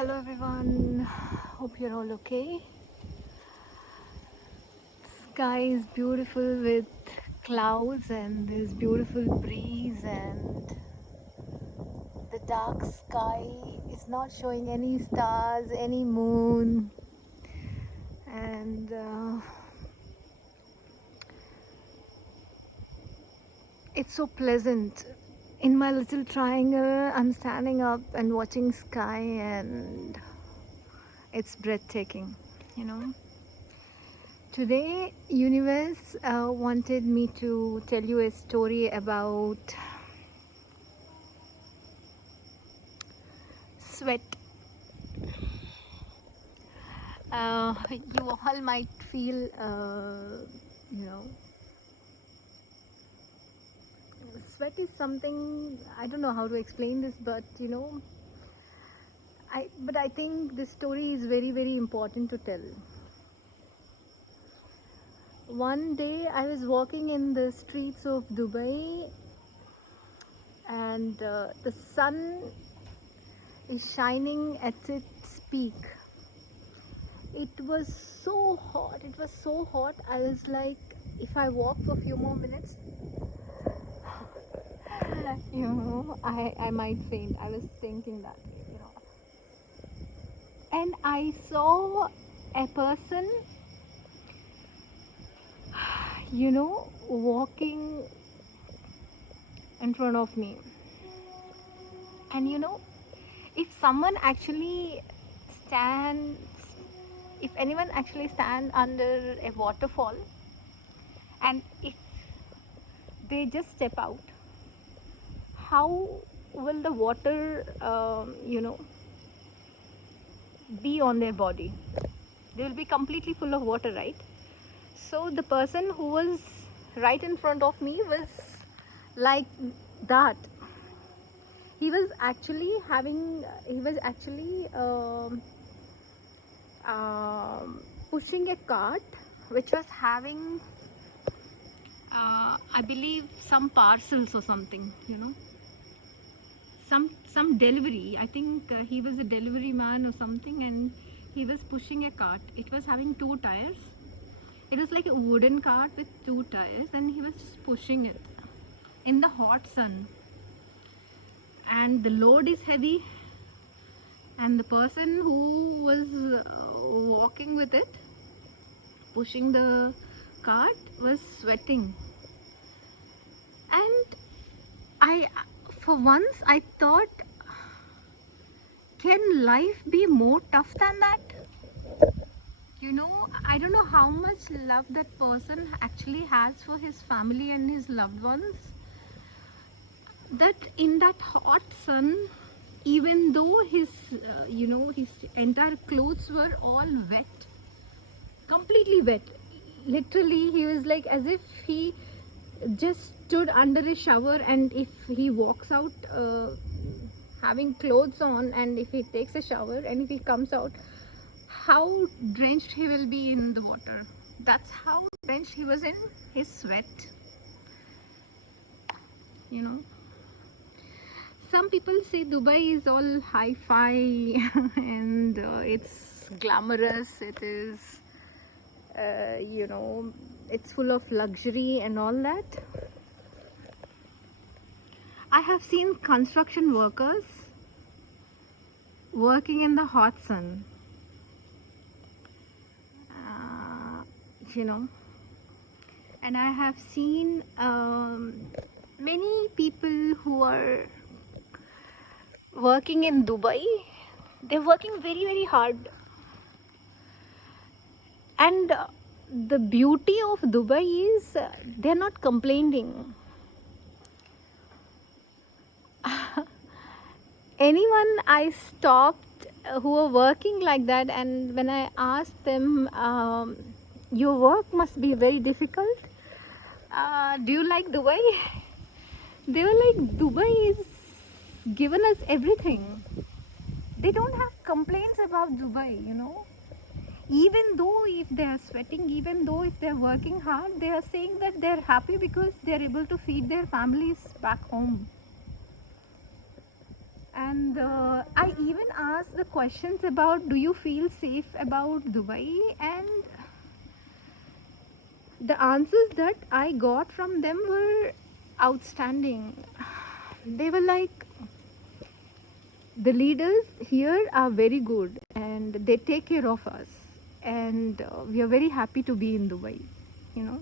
Hello everyone, hope you're all okay. Sky is beautiful with clouds and there's beautiful breeze, and the dark sky is not showing any stars, any moon, and it's so pleasant. In my little triangle, I'm standing up and watching sky, and it's breathtaking, you know. Today, universe wanted me to tell you a story about sweat. You all might feel, you know, sweat is something, I don't know how to explain this, but you know, I think this story is very, very important to tell. One day I was walking in the streets of Dubai, and the sun is shining at its peak. It was so hot, it was so hot. I was like, if I walk for a few more minutes, you know, I might faint. I was thinking that, you know. And I saw a person, you know, walking in front of me. And you know, if someone actually stands, if anyone actually stand under a waterfall, and if they just step out, how will the water, you know, be on their body? They will be completely full of water, right? So the person who was right in front of me was like that. He was actually having, he was actually pushing a cart which was having, I believe, some parcels or something, you know, some delivery. I think he was a delivery man or something, and he was pushing a cart. It was having two tires. It was like a wooden cart with two tires, and he was just pushing it in the hot sun. And the load is heavy, and the person who was walking with it, pushing the cart, was sweating. And for once I thought, can life be more tough than that? You know, I don't know how much love that person actually has for his family and his loved ones, that in that hot sun, even though his you know, his entire clothes were all wet, completely wet, literally he was like as if he just stood under a shower, and if he walks out having clothes on, and if he takes a shower, and if he comes out, how drenched he will be in the water. That's how drenched he was in his sweat, you know. Some people say Dubai is all hi-fi and it's glamorous, it is you know, it's full of luxury and all that. I have seen construction workers working in the hot sun, you know, and I have seen many people who are working in Dubai. They're working very, very hard, and the beauty of Dubai is they're not complaining. Anyone I stopped who were working like that, and when I asked them, your work must be very difficult, do you like Dubai? They were like, Dubai is given us everything. They don't have complaints about Dubai, you know. Even though if they are sweating, even though if they are working hard, they are saying that they are happy because they are able to feed their families back home. And I even asked the questions about, do you feel safe about Dubai? And the answers that I got from them were outstanding. They were like, the leaders here are very good and they take care of us, and we are very happy to be in Dubai. You know,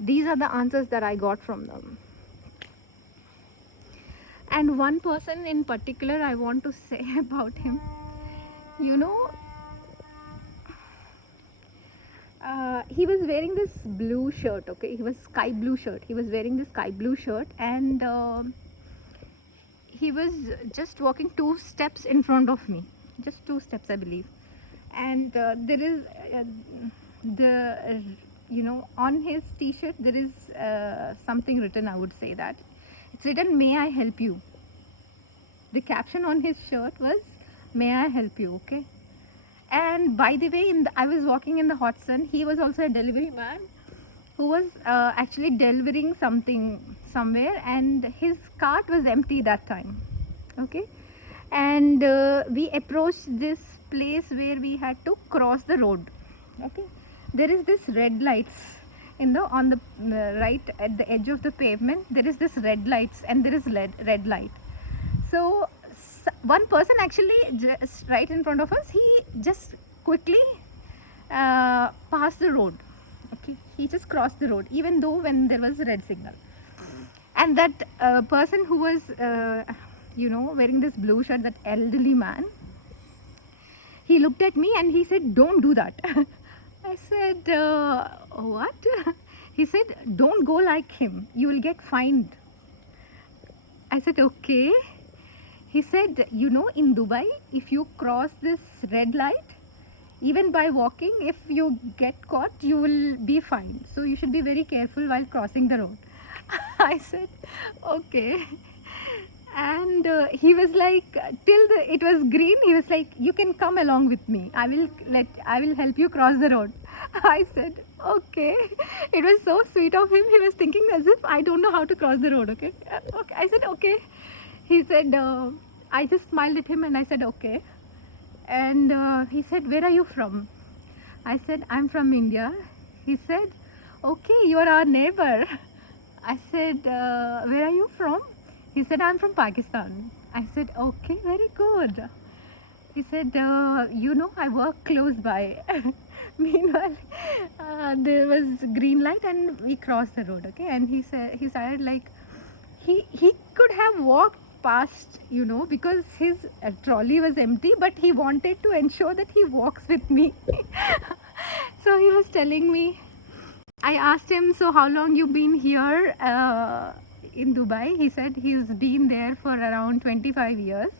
these are the answers that I got from them. And one person in particular I want to say about him, you know, he was wearing this blue shirt. Okay, he was sky blue shirt. He was wearing this sky blue shirt, and he was just walking 2 steps in front of me, just 2 steps, I believe. And there is the you know, on his t-shirt there is something written. I would say that it's written, "May I help you?" The caption on his shirt was, "May I help you?" Okay. And by the way, I was walking in the hot sun. He was also a delivery man who was actually delivering something somewhere, and his cart was empty that time. Okay. And we approached this place where we had to cross the road. Okay. There is this red lights in the on the right at the edge of the pavement. There is this red lights, and there is red light. So one person actually just right in front of us, he just quickly passed the road. Okay, he just crossed the road even though when there was a red signal. And that person who was you know, wearing this blue shirt, that elderly man, he looked at me and he said, "Don't do that." I said, "What?" He said, "Don't go like him, you will get fined." I said, "Okay." He said, "You know, in Dubai, if you cross this red light, even by walking, if you get caught, you will be fined. So you should be very careful while crossing the road." I said, "Okay." And he was like, till it was green, he was like, "You can come along with me. I will help you cross the road." I said, "Okay." It was so sweet of him. He was thinking as if I don't know how to cross the road. Okay. Okay. I said, "Okay." He said, I just smiled at him and I said, "Okay." And he said, "Where are you from?" I said, "I'm from India." He said, "Okay, you are our neighbor." I said, "Where are you from?" He said, "I'm from Pakistan." I said, "Okay, very good." He said, "You know, I work close by." Meanwhile, there was green light and we crossed the road. Okay, and he started like, he could have walked past, you know, because his trolley was empty, but he wanted to ensure that he walks with me. So he was telling me, I asked him, "So how long you been here in Dubai?" He said he's been there for around 25 years.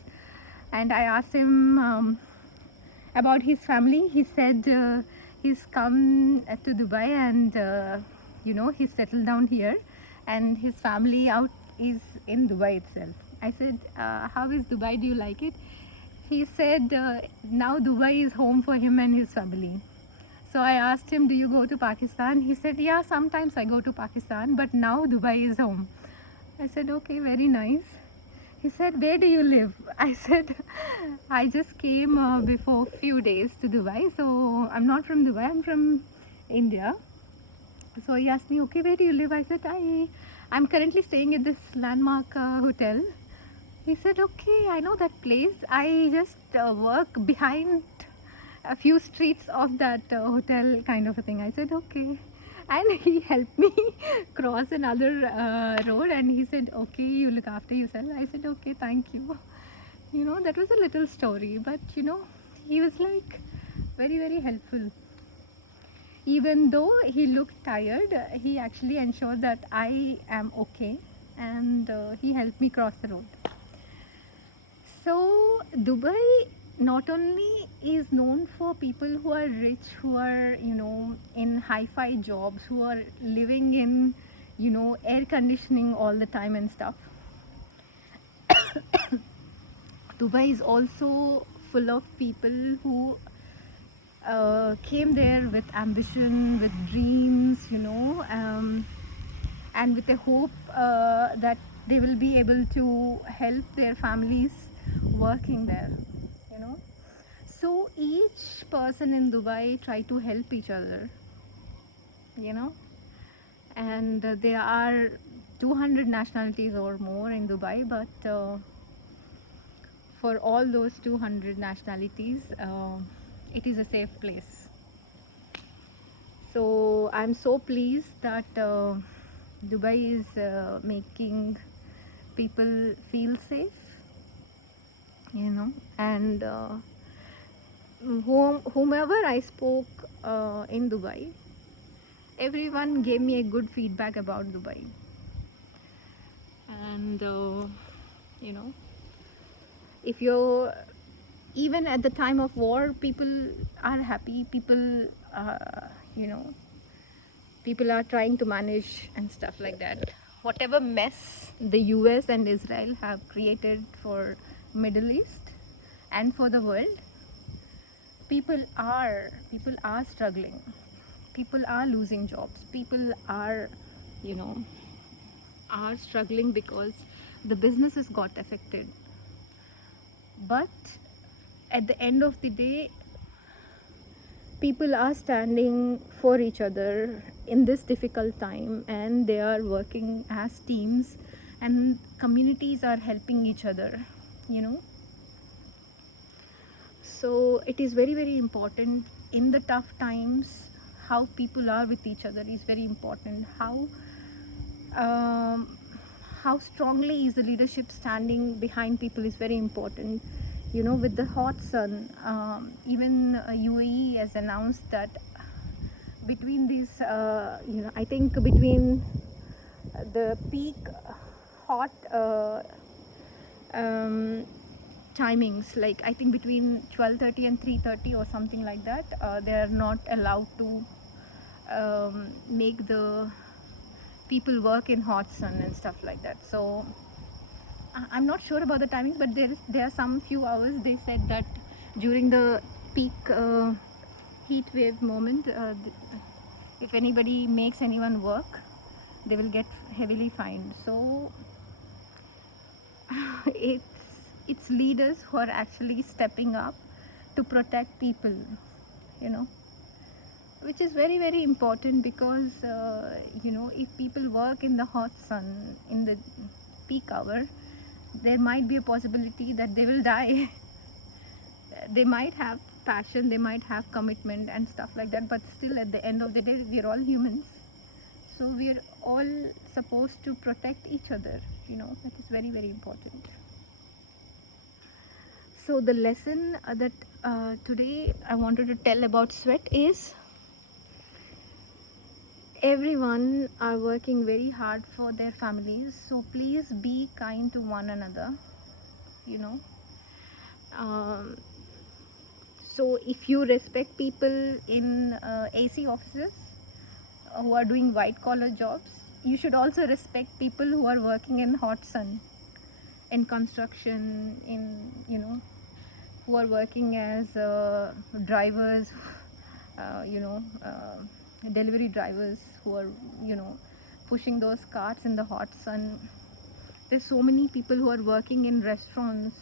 And I asked him about his family. He said he's come to Dubai and you know, he's settled down here, and his family out is in Dubai itself. I said, "How is Dubai? Do you like it?" He said now Dubai is home for him and his family. So I asked him, "Do you go to Pakistan?" He said, "Yeah, sometimes I go to Pakistan, but now Dubai is home." I said, "Okay, very nice." He said, "Where do you live?" I said, "I just came before few days to Dubai, so I'm not from Dubai, I'm from India." So he asked me, "Okay, where do you live?" I said, I'm currently staying at this landmark hotel." He said, "Okay, I know that place. I just work behind a few streets of that hotel," kind of a thing. I said, "Okay." And he helped me cross another road, and he said, "Okay, you look after yourself." I said, "Okay, thank you." You know, that was a little story, but you know, he was like very, very helpful. Even though he looked tired, he actually ensured that I am okay, and he helped me cross the road. So Dubai not only is known for people who are rich, who are, you know, in hi-fi jobs, who are living in, you know, air conditioning all the time and stuff. Dubai is also full of people who came there with ambition, with dreams, you know, and with a hope that they will be able to help their families working there, you know. So each person in Dubai try to help each other, you know, and there are 200 nationalities or more in Dubai, but for all those 200 nationalities, it is a safe place. So I'm so pleased that Dubai is making people feel safe, you know, and whomever I spoke in Dubai, everyone gave me a good feedback about Dubai. And you know, if you're even at the time of war, people are happy, people you know, people are trying to manage and stuff like that. Whatever mess the US and Israel have created for Middle East and for the world, people are struggling, people are losing jobs, people are, you know, are struggling because the businesses got affected. But at the end of the day, people are standing for each other in this difficult time, and they are working as teams, and communities are helping each other, you know. So it is very, very important in the tough times. How people are with each other is very important. Um, how strongly is the leadership standing behind people is very important. You know, with the hot sun, even UAE has announced that between these, you know, I think between the peak hot um, timings, like I think between 12:30 and 3:30 or something like that, they are not allowed to make the people work in hot sun and stuff like that. So I'm not sure about the timings, but there are some few hours they said that during the peak heat wave moment, if anybody makes anyone work, they will get heavily fined. So it's leaders who are actually stepping up to protect people, you know, which is very, very important, because you know, if people work in the hot sun in the peak hour, there might be a possibility that they will die. They might have passion, they might have commitment and stuff like that, but still at the end of the day, we're all humans, so we're all supposed to protect each other, you know. That is very, very important. So the lesson that today I wanted to tell about sweat is, everyone are working very hard for their families, so please be kind to one another, you know. um, so if you respect people in AC offices who are doing white collar jobs, you should also respect people who are working in hot sun, in construction, in, you know, who are working as drivers, you know, delivery drivers who are, you know, pushing those carts in the hot sun. There's so many people who are working in restaurants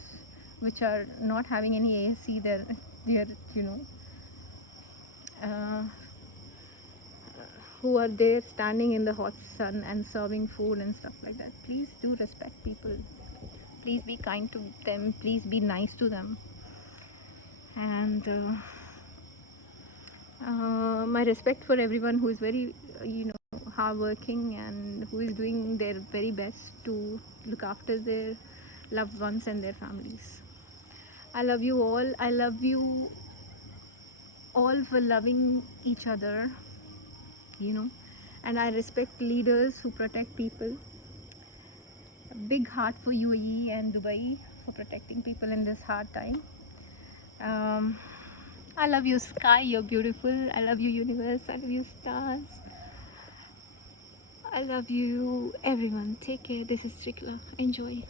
which are not having any AC. They're, you know, uh, who are there standing in the hot sun and serving food and stuff like that. Please do respect people. Please be kind to them. Please be nice to them. And my respect for everyone who is very, you know, hardworking and who is doing their very best to look after their loved ones and their families. I love you all. I love you all for loving each other, you know, and I respect leaders who protect people. A big heart for UAE and Dubai for protecting people in this hard time. Um, I love you, sky. You're beautiful. I love you, universe. I love you, stars. I love you, everyone. Take care. This is Trikla. Enjoy.